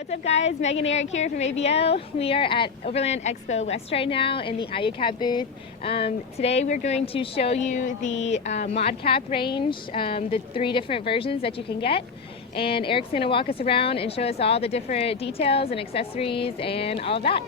What's up guys, Megan Eric here from AVO. We are at Overland Expo West right now in the Alu-Cab booth. Today we're going to show you the ModCAP range, the 3 different versions that you can get. And Eric's going to walk us around and show us all the different details and accessories and all of that.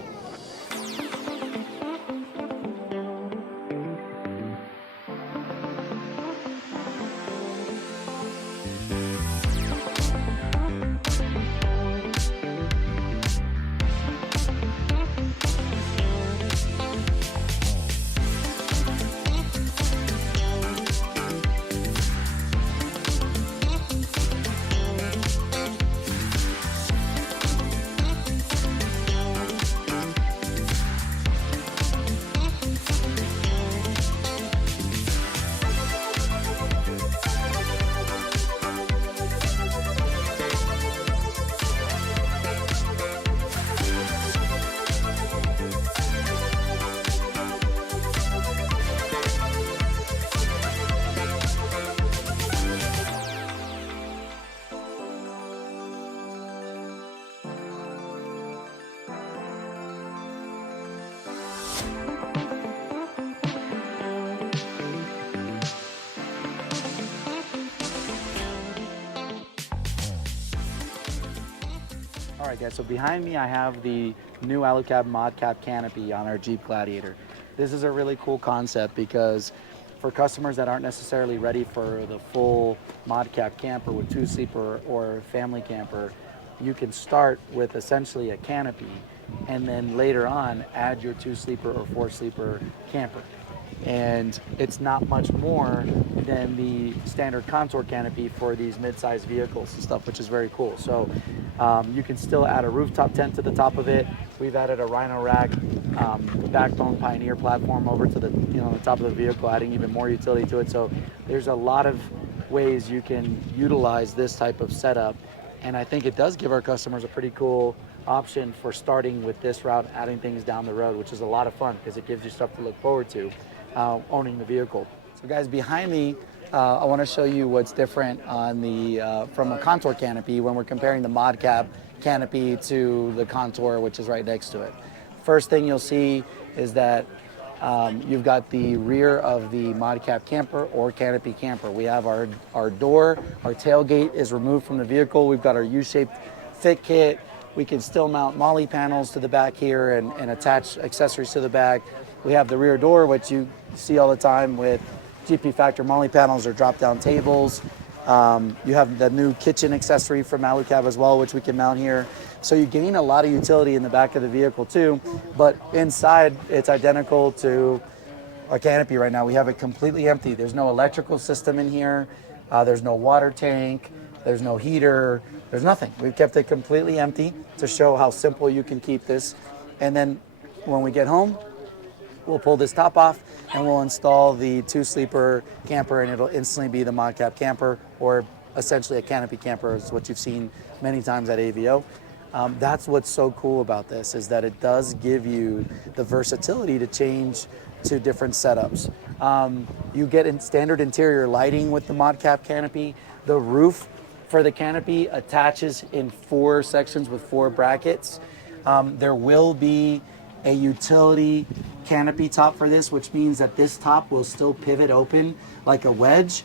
All right guys, so behind me I have the new Alu-Cab ModCAP Canopy on our Jeep Gladiator. This is a really cool concept because for customers that aren't necessarily ready for the full ModCAP camper with 2-sleeper or family camper, you can start with essentially a canopy and then later on add your 2-sleeper or 4-sleeper camper. And it's not much more than the standard contour canopy for these mid-sized vehicles and stuff, which is very cool. So you can still add a rooftop tent to the top of it. We've added a Rhino rack, backbone Pioneer platform over to the the top of the vehicle, adding even more utility to it. So there's a lot of ways you can utilize this type of setup, and I think it does give our customers a pretty cool option for starting with this route, adding things down the road, which is a lot of fun because it gives you stuff to look forward to owning the vehicle. So guys, behind me, I want to show you what's different on the from a contour canopy when we're comparing the ModCAP canopy to the contour, which is right next to it. First thing you'll see is that you've got the rear of the ModCAP Camper or Canopy Camper. We have our door, our tailgate is removed from the vehicle. We've got our U-shaped fit kit. We can still mount MOLLE panels to the back here and attach accessories to the back. We have the rear door, which you see all the time with GP Factor MOLLE panels or drop-down tables. You have the new kitchen accessory from Alu-Cab as well, which we can mount here. So you gain a lot of utility in the back of the vehicle too, but inside it's identical to a canopy right now. We have it completely empty. There's no electrical system in here. There's no water tank. There's no heater. There's nothing. We've kept it completely empty to show how simple you can keep this. And then when we get home, we'll pull this top off and we'll install the 2-sleeper camper, and it'll instantly be the ModCAP Camper, or essentially a Canopy Camper is what you've seen many times at AVO. That's what's so cool about this, is that it does give you the versatility to change to different setups. You get standard interior lighting with the ModCAP Canopy. The roof for the canopy attaches in 4 sections with 4 brackets. There will be a utility canopy top for this, which means that this top will still pivot open like a wedge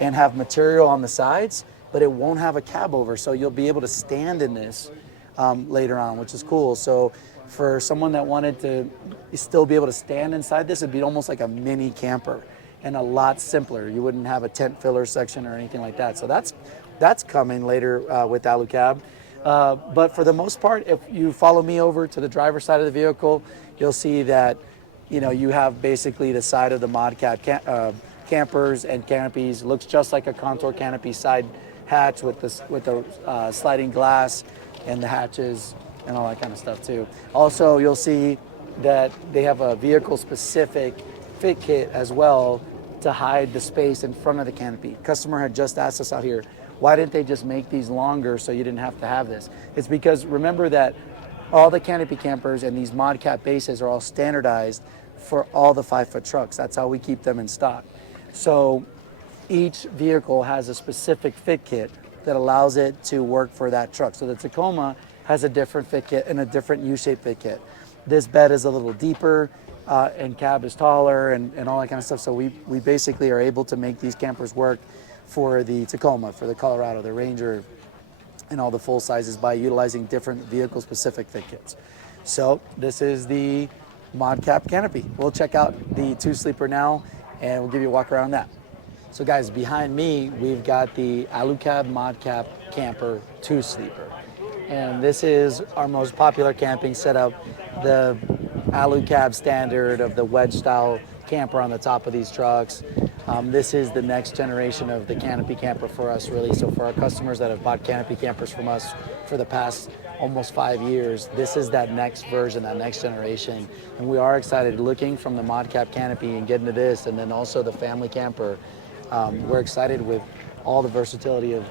and have material on the sides, but it won't have a cab over, so you'll be able to stand in this later on, which is cool. So for someone that wanted to still be able to stand inside this, it'd be almost like a mini camper and a lot simpler. You wouldn't have a tent filler section or anything like that. So that's coming later with Alu-Cab. But for the most part, if you follow me over to the driver's side of the vehicle, you'll see that you have basically the side of the ModCAP campers and canopies. It looks just like a contour canopy side hatch with the sliding glass and the hatches and all that kind of stuff too. Also, you'll see that they have a vehicle-specific fit kit as well to hide the space in front of the canopy. Customer had just asked us out here, why didn't they just make these longer so you didn't have to have this? It's because remember that all the Canopy campers and these ModCAP bases are all standardized for all the 5-foot trucks. That's how we keep them in stock. So each vehicle has a specific fit kit that allows it to work for that truck. So the Tacoma has a different fit kit and a different U-shaped fit kit. This bed is a little deeper and cab is taller and all that kind of stuff. So we basically are able to make these campers work for the Tacoma, for the Colorado, the Ranger, and all the full sizes by utilizing different vehicle specific fit kits. So this is the ModCAP Canopy. We'll check out the 2-sleeper now and we'll give you a walk around that. So guys, behind me, we've got the Alu-Cab ModCAP Camper 2-sleeper. And this is our most popular camping setup, the Alu-Cab standard of the wedge style camper on the top of these trucks. This is the next generation of the Canopy Camper for us, really. So for our customers that have bought Canopy Campers from us for the past almost 5 years, this is that next version, that next generation. And we are excited looking from the ModCAP Canopy and getting to this, and then also the Family Camper. We're excited with all the versatility of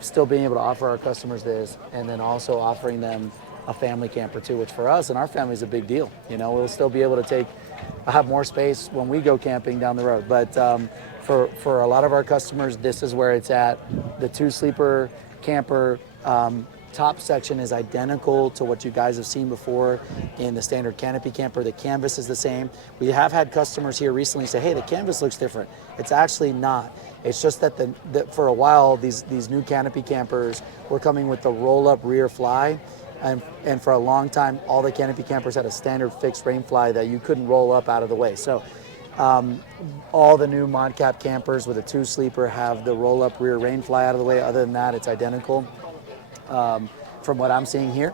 still being able to offer our customers this, and then also offering them a family camper too, which for us and our family is a big deal. You know, we'll still be able to have more space when we go camping down the road. But for a lot of our customers, this is where it's at. The 2-sleeper camper top section is identical to what you guys have seen before in the standard Canopy Camper. The canvas is the same. We have had customers here recently say, hey, the canvas looks different. It's actually not. It's just that for a while, these new Canopy Campers were coming with the roll-up rear fly. And for a long time, all the Canopy Campers had a standard fixed rain fly that you couldn't roll up out of the way. So all the new ModCAP Campers with a 2-sleeper have the roll-up rear rain fly out of the way. Other than that, it's identical. From what I'm seeing here.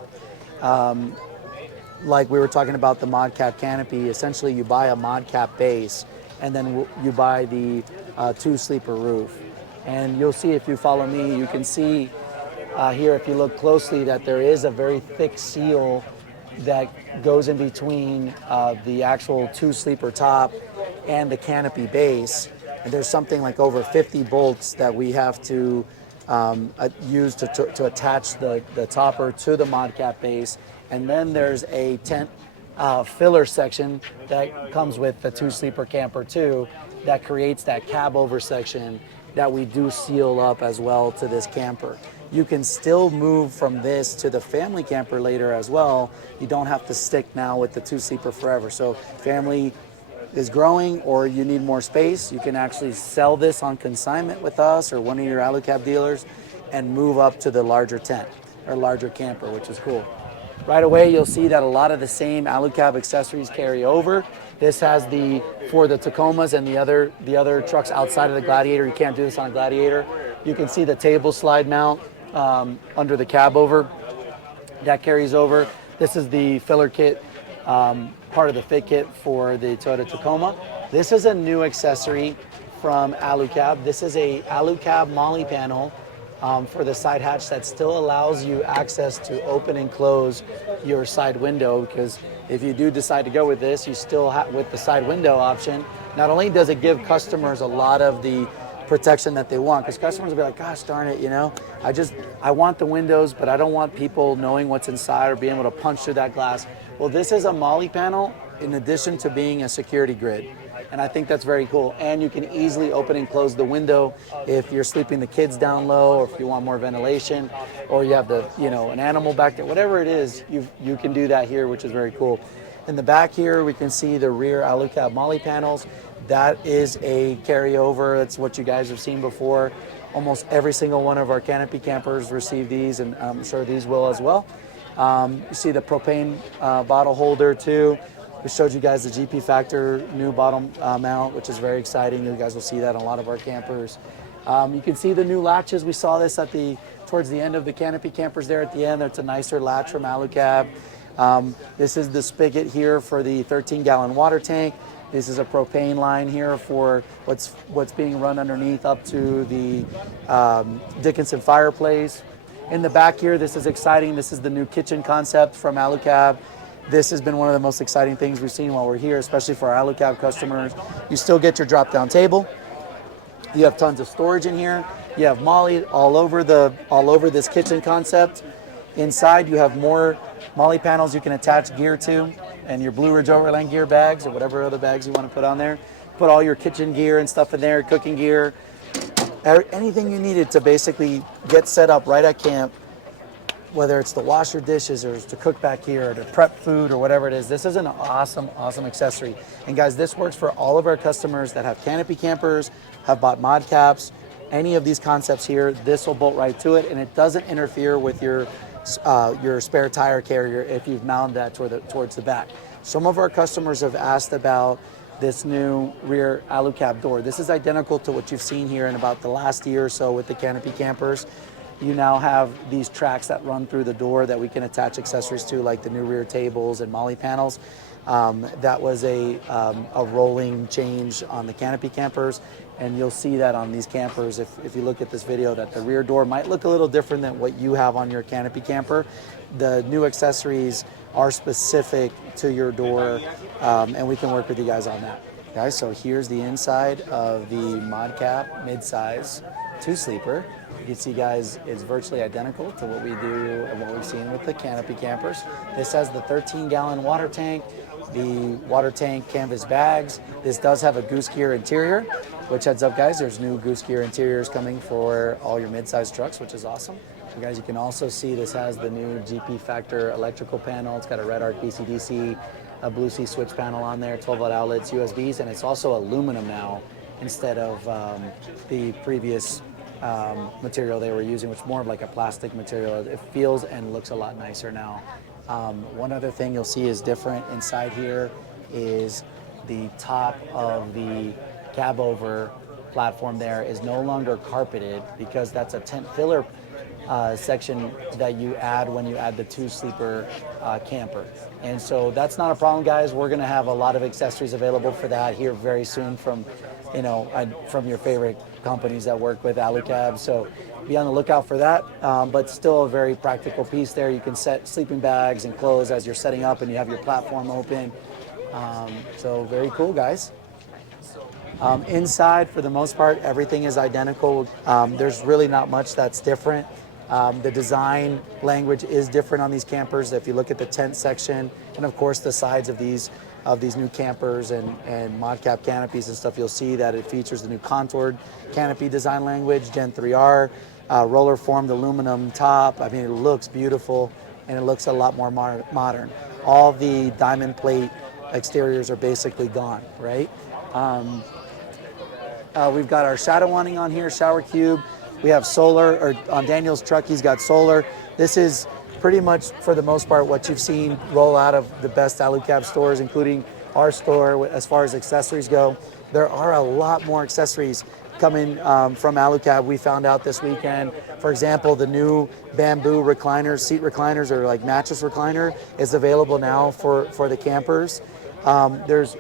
Like we were talking about the ModCAP Canopy, essentially you buy a ModCAP base and then you buy the 2-sleeper roof. And you'll see, if you follow me, you can see here, if you look closely, that there is a very thick seal that goes in between the actual 2-sleeper top and the canopy base. And there's something like over 50 bolts that we have to use to attach the topper to the ModCAP base. And then there's a tent filler section that comes with the 2-sleeper camper too, that creates that cab over section that we do seal up as well to this camper. You can still move from this to the family camper later as well. You don't have to stick now with the 2-sleeper forever. So family is growing or you need more space, you can actually sell this on consignment with us or one of your Alu-Cab dealers and move up to the larger tent or larger camper, which is cool. Right away, you'll see that a lot of the same Alu-Cab accessories carry over. This has for the Tacomas and the other trucks outside of the Gladiator. You can't do this on a Gladiator. You can see the table slide mount under the cab over. That carries over. This is the filler kit, part of the fit kit for the Toyota Tacoma. This is a new accessory from Alu-Cab. This is a Alu-Cab molly panel for the side hatch that still allows you access to open and close your side window, because if you do decide to go with this, you still have, with the side window option, not only does it give customers a lot of the protection that they want, because customers will be like, gosh darn it, you know, I want the windows, but I don't want people knowing what's inside or being able to punch through that glass. Well, this is a molly panel in addition to being a security grid. And I think that's very cool. And you can easily open and close the window if you're sleeping the kids down low, or if you want more ventilation, or you have an animal back there, whatever it is, you can do that here, which is very cool. In the back here, we can see the rear Alu-Cab molly panels. That is a carryover. That's what you guys have seen before. Almost every single one of our Canopy Campers receive these, and I'm sure these will as well. You see the propane bottle holder too. We showed you guys the GP Factor new bottom mount, which is very exciting. You guys will see that on a lot of our campers. You can see the new latches. We saw this towards the end of the Canopy Campers there at the end. That's a nicer latch from Alu-Cab. This is the spigot here for the 13-gallon water tank. This is a propane line here for what's being run underneath up to the Dickinson fireplace. In the back here, this is exciting. This is the new kitchen concept from Alu-Cab. This has been one of the most exciting things we've seen while we're here, especially for our Alu-Cab customers. You still get your drop-down table. You have tons of storage in here. You have molly all over this kitchen concept. Inside, you have more molly panels you can attach gear to, and your Blue Ridge Overland gear bags or whatever other bags you want to put on there. Put all your kitchen gear and stuff in there, cooking gear, anything you needed to basically get set up right at camp. whether it's to wash your dishes or to cook back here or to prep food or whatever it is, this is an awesome, awesome accessory. And guys, this works for all of our customers that have Canopy campers, have bought ModCaps, any of these concepts here. This will bolt right to it, and it doesn't interfere with your spare tire carrier if you've mounted that towards the back. Some of our customers have asked about this new rear Alu-Cab door. This is identical to what you've seen here in about the last year or so with the Canopy campers. You now have these tracks that run through the door that we can attach accessories to, like the new rear tables and molly panels. That was a rolling change on the Canopy campers, and you'll see that on these campers if you look at this video, that the rear door might look a little different than what you have on your Canopy camper. The new accessories are specific to your door, and we can work with you guys on that. Guys, so here's the inside of the ModCAP midsize 2-sleeper. You can see, guys, it's virtually identical to what we do and what we've seen with the Canopy campers. This has the 13-gallon water tank, the water tank canvas bags. This does have a goose gear interior, which, heads up guys, there's new goose gear interiors coming for all your midsize trucks, which is awesome. So guys, you can also see this has the new GP Factor electrical panel. It's got a red arc DC-DC, a Blue Sea switch panel on there, 12-volt outlets, USBs, and it's also aluminum now instead of the previous material they were using, which is more of like a plastic material. It feels and looks a lot nicer now. One other thing you'll see is different inside here is the top of the cab over platform there is no longer carpeted, because that's a tent filler section that you add when you add the 2-sleeper camper. And so that's not a problem, guys. We're going to have a lot of accessories available for that here very soon from your favorite companies that work with Alu-Cab. So be on the lookout for that, but still a very practical piece there. You can set sleeping bags and clothes as you're setting up, and you have your platform open. So very cool, guys. Inside, for the most part, everything is identical. There's really not much that's different. The design language is different on these campers. If you look at the tent section, and of course the sides of these new campers and ModCAP canopies and stuff, you'll see that it features the new contoured canopy design language, Gen 3R, roller formed aluminum top. I mean, it looks beautiful, and it looks a lot more modern. All the diamond plate exteriors are basically gone, right? We've got our shadow awning on here, shower cube. We have solar, or on Daniel's truck, he's got solar. This is pretty much, for the most part, what you've seen roll out of the best Alu-Cab stores, including our store as far as accessories go. There are a lot more accessories coming from Alu-Cab. We found out this weekend, for example, the new bamboo recliners, seat recliners, or like mattress recliner, is available now for the campers. There's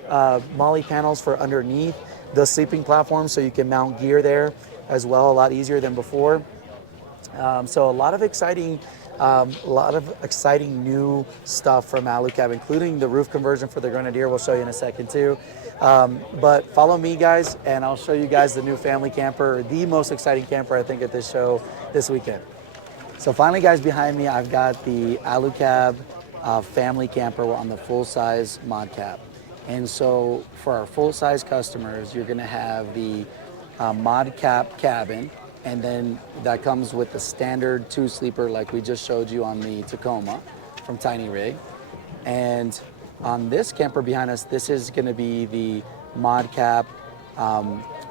molly panels for underneath the sleeping platform, so you can mount gear there as well, a lot easier than before. So a lot of exciting new stuff from Alu-Cab, including the roof conversion for the Grenadier. We'll show you in a second too. But follow me, guys, and I'll show you guys the new family camper, the most exciting camper, I think, at this show this weekend. So finally, guys, behind me, I've got the Alu-Cab Family Camper on the full-size ModCAP. And so for our full-size customers, you're going to have the ModCAP cabin, and then that comes with the standard 2-sleeper like we just showed you on the Tacoma from Tiny Rig. And on this camper behind us, this is going to be the ModCAP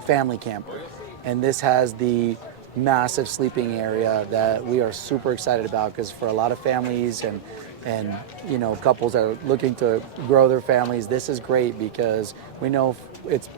Family Camper. And this has the massive sleeping area that we are super excited about, because for a lot of families and couples that are looking to grow their families, this is great, because we know it's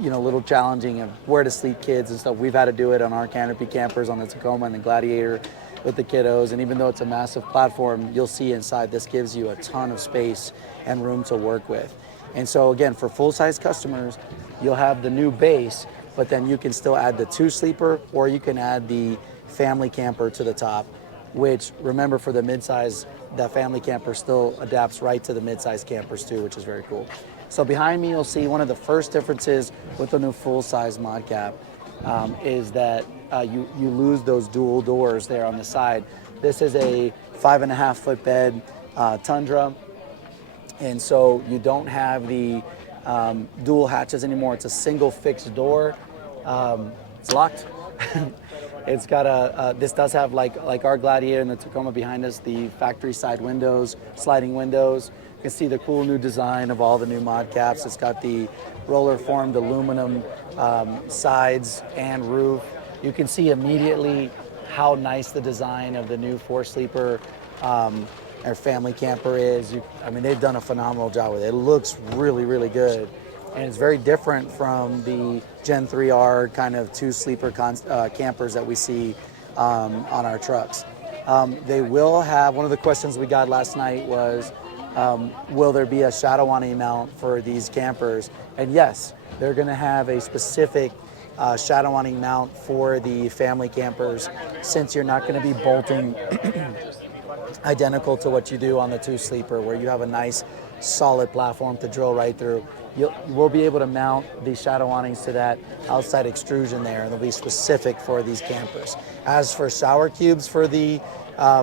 a little challenging of where to sleep kids and stuff. We've had to do it on our Canopy campers, on the Tacoma and the Gladiator with the kiddos, and even though it's a massive platform, you'll see inside this gives you a ton of space and room to work with. And so again, for full-size customers, you'll have the new base, but then you can still add the 2-sleeper, or you can add the family camper to the top, which, remember, for the midsize, that family camper still adapts right to the midsize campers too, which is very cool. So behind me, you'll see one of the first differences with the new full-size ModCAP is that you lose those dual doors there on the side. This is a 5.5-foot bed Tundra, and so you don't have the dual hatches anymore. It's a single fixed door. It's locked. It's got this does have like our Gladiator and the Tacoma behind us, the factory side windows, sliding windows. You can see the cool new design of all the new ModCaps. It's got the roller formed aluminum sides and roof. You can see immediately how nice the design of the new 4-sleeper or family camper is. I mean, they've done a phenomenal job with it. It looks really, really good. And it's very different from the Gen 3R kind of 2-sleeper campers that we see on our trucks. They will have, one of the questions we got last night was, will there be a shadow awning mount for these campers? And yes, they're gonna have a specific shadow awning mount for the family campers, since you're not gonna be bolting identical to what you do on the 2-sleeper, where you have a nice solid platform to drill right through. We'll be able to mount the shadow awnings to that outside extrusion there, and they'll be specific for these campers. As for shower cubes for the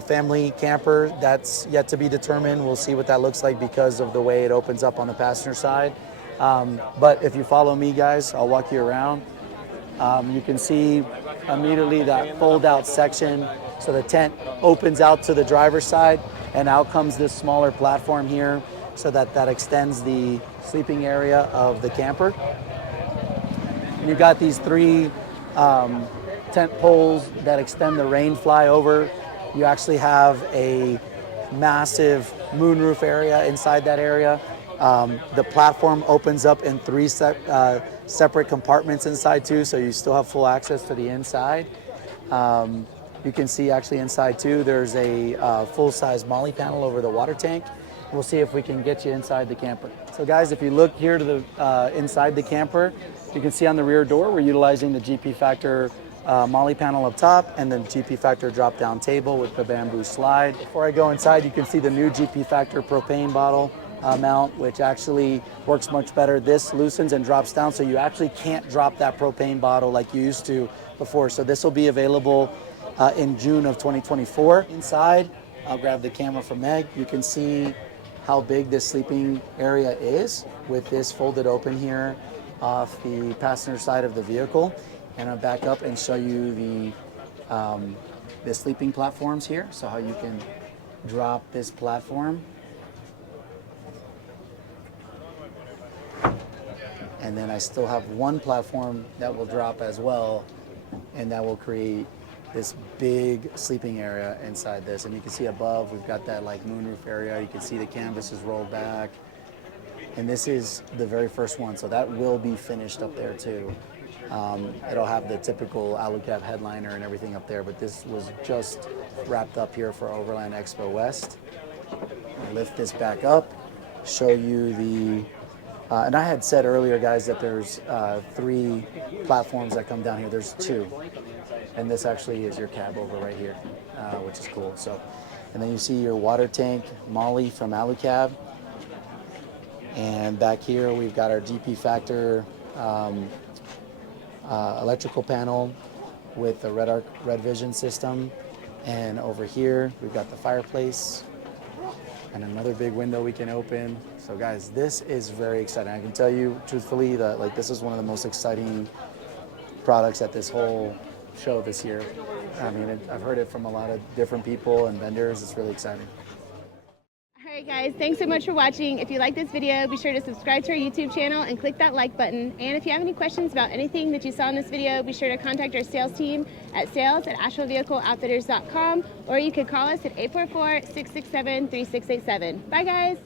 family camper, that's yet to be determined. We'll see what that looks like because of the way it opens up on the passenger side. But if you follow me, guys, I'll walk you around. You can see immediately that fold-out section. So the tent opens out to the driver's side, and out comes this smaller platform here, so that extends the sleeping area of the camper. And you've got these 3 tent poles that extend the rain fly over. You actually have a massive moonroof area inside that area. The platform opens up in 3 separate compartments inside too, so you still have full access to the inside. You can see actually inside too, there's a full-size MOLLE panel over the water tank. We'll see if we can get you inside the camper. So guys, if you look here to the inside the camper, you can see on the rear door, we're utilizing the GP Factor MOLLE panel up top and the GP Factor drop-down table with the bamboo slide. Before I go inside, you can see the new GP Factor propane bottle mount, which actually works much better. This loosens and drops down, so you actually can't drop that propane bottle like you used to before. So this will be available in June of 2024. Inside, I'll grab the camera from Meg. You can see how big this sleeping area is with this folded open here off the passenger side of the vehicle. And I'll back up and show you the sleeping platforms here. So how you can drop this platform. And then I still have one platform that will drop as well, and that will create this big sleeping area inside this. And you can see above, we've got that like moonroof area. You can see the canvas is rolled back. And this is the very first one, so that will be finished up there too. It'll have the typical Alu-Cab headliner and everything up there, but this was just wrapped up here for Overland Expo West. I'll lift this back up, show you the, and I had said earlier, guys, that there's 3 platforms that come down here. There's 2. And this actually is your cab over right here, which is cool. So, and then you see your water tank MOLLE from Alu-Cab. And back here, we've got our GP Factor electrical panel with the Red Vision system. And over here, we've got the fireplace and another big window we can open. So guys, this is very exciting. I can tell you truthfully that like this is one of the most exciting products at this whole show this year. I mean, I've heard it from a lot of different people and vendors. It's really exciting. All right, guys, thanks so much for watching. If you like this video, be sure to subscribe to our YouTube channel and click that like button. And if you have any questions about anything that you saw in this video, be sure to contact our sales team at sales@ashevillevehicleoutfitters.com, or you could call us at 844-667-3687. Bye, guys.